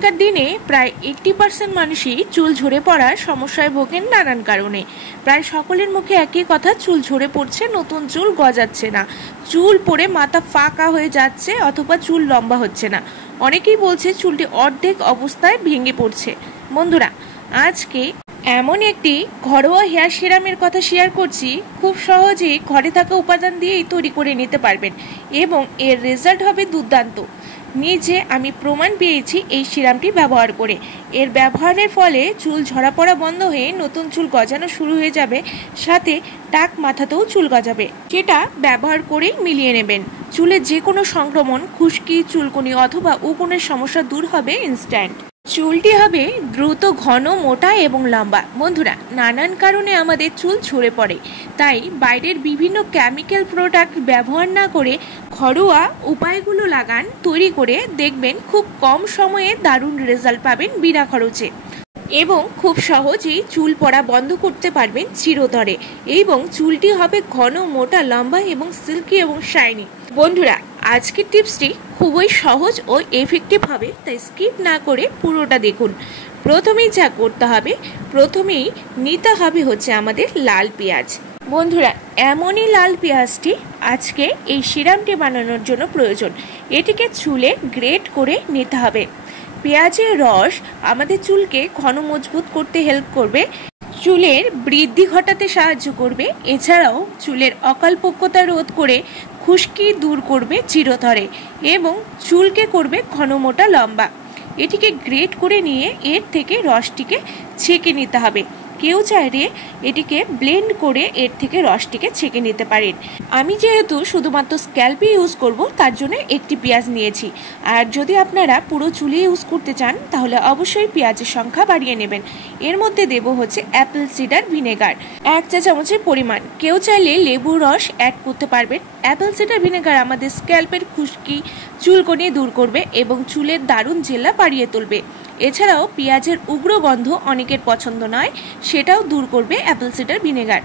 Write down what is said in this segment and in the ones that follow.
এখনকার দিনে প্রায় 80% মানুষই চুল ঝরে পড়ার সমস্যায় ভোগেন নানান কারণে। প্রায় সকলের মুখে একই কথা, চুল ঝরে পড়ছে, নতুন চুল গজাচ্ছে না, চুল পড়ে মাথা ফাঁকা হয়ে যাচ্ছে অথবা চুল লম্বা হচ্ছে না। অনেকেই বলছে চুলটি অর্ধেক অবস্থায় ভেঙে পড়ছে। বন্ধুরা, আজকে এমন একটি ঘরোয়া হেয়ার সিরামের কথা শেয়ার করছি, খুব সহজেই ঘরে থাকা উপাদান দিয়েই তৈরি করে নিতে পারবেন এবং এর রেজাল্ট হবে দুর্দান্ত। নিজে আমি প্রমাণ পেয়েছি এই সিরামটি ব্যবহার করে। এর ব্যবহারের ফলে চুল ঝরা পড়া বন্ধ হয়ে নতুন চুল গজানো শুরু হয়ে যাবে, সাথে টাক মাথাতেও চুল গজাবে। সেটা ব্যবহার করেই মিলিয়ে নেবেন। চুলের যে কোনো সংক্রমণ, খুশকি, চুলকুনি অথবা উকুনের সমস্যা দূর হবে ইনস্ট্যান্ট। চুলটি হবে দ্রুত ঘন, মোটা এবং লম্বা। বন্ধুরা, নানান কারণে আমাদের চুল ঝরে পড়ে, তাই বাইরের বিভিন্ন কেমিক্যাল প্রোডাক্ট ব্যবহার না করে ঘরোয়া উপায়গুলো লাগান, তৈরি করে দেখবেন খুব কম সময়ে দারুণ রেজাল্ট পাবেন বিনা খরচে এবং খুব সহজেই চুল পড়া বন্ধ করতে পারবেন চিরতরে এবং চুলটি হবে ঘন, মোটা, লম্বা এবং সিল্কি এবং শাইনি। বন্ধুরা, আজকের টিপসটি খুবই সহজ ও এফেক্টিভ হবে, তাই স্কিপ না করে পুরোটা দেখুন। প্রথমেই যা করতে হবে, প্রথমেই নিতে হবে হচ্ছে আমাদের লাল পেঁয়াজ। বন্ধুরা, এমনই লাল পেঁয়াজটি আজকে এই সিরামটি বানানোর জন্য প্রয়োজন। এটিকে চুলে গ্রেট করে নিতে হবে। পেঁয়াজের রস আমাদের চুলকে ঘন মজবুত করতে হেল্প করবে, চুলের বৃদ্ধি ঘটাতে সাহায্য করবে, এছাড়াও চুলের অকালপক্কতা রোধ করে খুশকি দূর করবে চিরতরে এবং চুলকে করবে ঘন, মোটা, লম্বা। এটিকে গ্রেট করে নিয়ে এর থেকে রসটিকে ছেঁকে নিতে হবে। কেউ চাইলে এটিকে ব্লেন্ড করে এর থেকে রসটিকে ছেঁকে নিতে পারেন। আমি যেহেতু শুধুমাত্র স্ক্যাল্পে ইউজ করব, তার জন্য একটি পেঁয়াজ নিয়েছি। আর যদি আপনারা পুরো চুলে ইউজ করতে চান তাহলে অবশ্যই পেঁয়াজের সংখ্যা বাড়িয়ে নেবেন। এর মধ্যে দেব হচ্ছে অ্যাপেল সিডার ভিনেগার 1 চা চামচের পরিমাণ। কেউ চাইলে লেবুর রস অ্যাড করতে পারবেন। অ্যাপেল সিডার ভিনেগার আমাদের স্ক্যাল্পের খুশকি, চুলকনি দূর করবে এবং চুলের দারুণ জেলা বাড়িয়ে তুলবে। এছাড়াও পেঁয়াজের উগ্র গন্ধ অনেকের পছন্দ নয়, সেটাও দূর করবে অ্যাপেল সিডার ভিনেগার।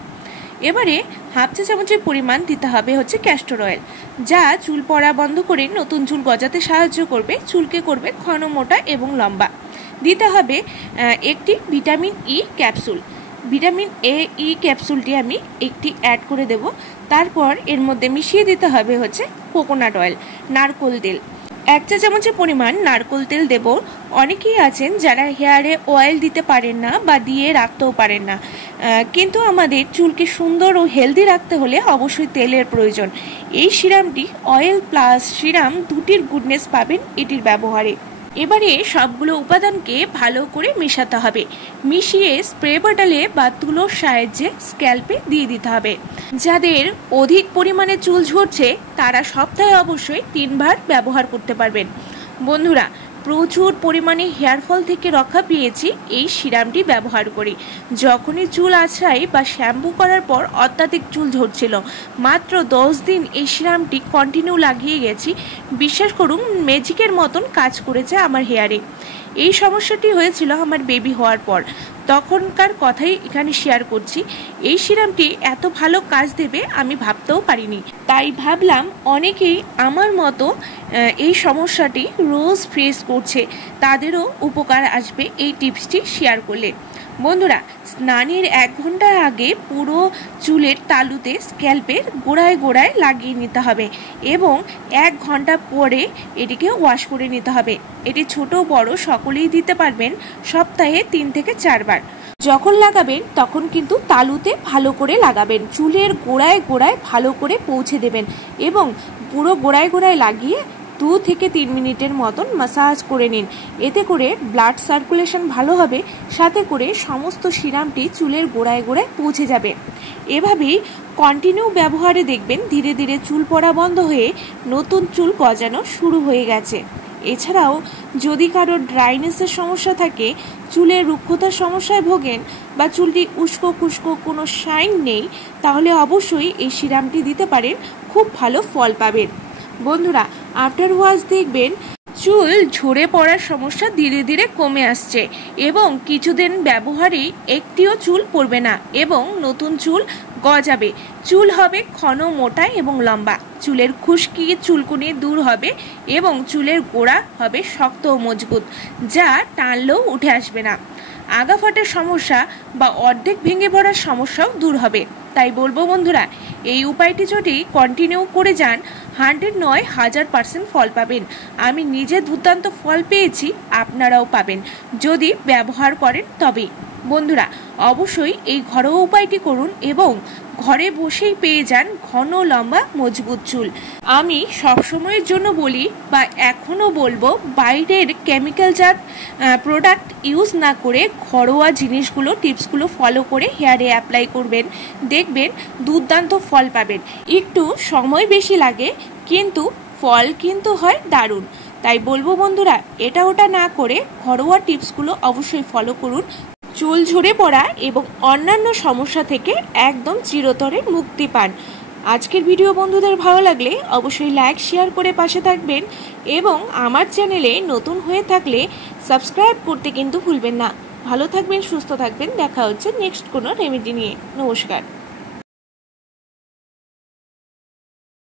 এবারে 1/2 চা চামচের পরিমাণ দিতে হবে হচ্ছে ক্যাস্টর অয়েল, যা চুল পড়া বন্ধ করে নতুন চুল গজাতে সাহায্য করবে, চুলকে করবে ঘন, মোটা এবং লম্বা। দিতে হবে একটি vitamin E capsule. Vitamin E ক্যাপসুলটি আমি একটি অ্যাড করে দেব। তারপর এর মধ্যে মিশিয়ে দিতে হবে হচ্ছে কোকোনাট অয়েল, নারকেল তেল। 1 চা চামচের পরিমাণ নারকেল তেল দেব। অনেকেই আছেন যারা হেয়ারে অয়েল দিতে পারেন না বা দিয়ে রাখতেও পারেন না, কিন্তু আমাদের চুলকে সুন্দর ও হেলদি রাখতে হলে অবশ্যই তেলের প্রয়োজন। এই সিরামটি অয়েল প্লাস সিরাম দুটির গুডনেস পাবেন এটির ব্যবহারে। এবারে সবগুলো উপাদানকে ভালো করে মেশাতে হবে। মিশিয়ে স্প্রে বটলে বা তুলোর সাহায্যে স্ক্যাল্পে দিয়ে দিতে হবে। যাদের অধিক পরিমাণে চুল ঝরছে তারা সপ্তাহে অবশ্যই 3 বার ব্যবহার করতে পারবেন। বন্ধুরা, প্রচুর পরিমাণে হেয়ার ফল থেকে রক্ষা পেয়েছি এই সিরামটি ব্যবহার করি। যখনই চুল আঁচড়াই বা শ্যাম্পু করার পর অত্যাধিক চুল ঝরছিল, মাত্র 10 দিন এই সিরামটি কন্টিনিউ লাগিয়ে গেছি। বিশ্বাস করুন, ম্যাজিকের মতন কাজ করেছে আমার হেয়ারে। এই সমস্যাটি হয়েছিল আমার বেবি হওয়ার পর, তখনকার কথাই এখানে শেয়ার করছি। এই সিরামটি এত ভালো কাজ দেবে আমি ভাবতেও পারিনি, তাই ভাবলাম অনেকেই আমার মতো এই সমস্যাটি রোজ ফেস করছে, তাদেরও উপকার আসবে এই টিপসটি শেয়ার করলে। বন্ধুরা, স্নানের 1 ঘন্টা আগে পুরো চুলের তালুতে স্ক্যাল্পের গোড়ায় গোড়ায় লাগিয়ে নিতে হবে এবং 1 ঘন্টা পরে এটিকে ওয়াশ করে নিতে হবে। এটি ছোট বড় সকলেই দিতে পারবেন, সপ্তাহে 3 থেকে 4 বার। যখন লাগাবেন তখন কিন্তু তালুতে ভালো করে লাগাবেন, চুলের গোড়ায় গোড়ায় ভালো করে পৌঁছে দেবেন এবং পুরো গোড়ায় গোড়ায় লাগিয়ে 2 থেকে 3 মিনিটের মতন ম্যাসাজ করে নিন। এতে করে ব্লাড সার্কুলেশন ভালো হবে, সাথে করে সমস্ত সিরামটি চুলের গোড়ায় গোড়ায় পৌঁছে যাবে। এভাবেই কন্টিনিউ ব্যবহারে দেখবেন ধীরে ধীরে চুল পড়া বন্ধ হয়ে নতুন চুল গজানো শুরু হয়ে গেছে। এছাড়াও যদি কারোর ড্রাইনেসের সমস্যা থাকে, চুলের রুক্ষতার সমস্যায় ভোগেন বা চুলটি উস্কো খুস্কো, কোনো শাইন নেই, তাহলে অবশ্যই এই সিরামটি দিতে পারেন, খুব ভালো ফল পাবেন। বন্ধুরা, আফটার ওয়াশ দেখবেন চুল ঝরে পড়ার সমস্যা ধীরে ধীরে কমে আসছে এবং কিছুদিন ব্যবহারেই একটিও চুল পড়বে না এবং নতুন চুল গজাবে। চুল হবে ঘন, মোটা এবং লম্বা। চুলের খুশকি, চুলকুনি দূর হবে এবং চুলের গোড়া হবে শক্ত ও মজবুত, যা টানলেও উঠে আসবে না। আগা ফাটার সমস্যা বা অর্ধেক ভেঙে পড়ার সমস্যাও দূর হবে। তাই বলবো বন্ধুরা, এই উপায়টি যদি কন্টিনিউ করে যান 100 নয় 1000% ফল পাবেন। আমি নিজে দুর্দান্ত ফল পেয়েছি, আপনারাও পাবেন যদি ব্যবহার করেন তবেই। বন্ধুরা, অবশ্যই এই ঘরোয়া উপায়টি করুন এবং ঘরে বসেই পেয়ে যান ঘন, লম্বা, মজবুত চুল। আমি সবসময়ের জন্য বলি বা এখনও বলবো, বাইরের কেমিক্যালজাত প্রোডাক্ট ইউজ না করে ঘরোয়া জিনিসগুলো, টিপসগুলো ফলো করে হেয়ারে অ্যাপ্লাই করবেন, দেখবেন দুর্দান্ত ফল পাবেন। একটু সময় বেশি লাগে কিন্তু ফল কিন্তু হয় দারুণ। তাই বলবো বন্ধুরা, এটা ওটা না করে ঘরোয়া টিপসগুলো অবশ্যই ফলো করুন। চুল ঝরে পড়া এবং অন্যান্য সমস্যা থেকে একদম চিরতরে মুক্তি পান। আজকের ভিডিও বন্ধুদের ভালো লাগলে অবশ্যই লাইক, শেয়ার করে পাশে থাকবেন এবং আমার চ্যানেলে নতুন হয়ে থাকলে সাবস্ক্রাইব করতে কিন্তু ভুলবেন না। ভালো থাকবেন, সুস্থ থাকবেন। দেখা হচ্ছে নেক্সট কোনো রেমেডি নিয়ে। নমস্কার।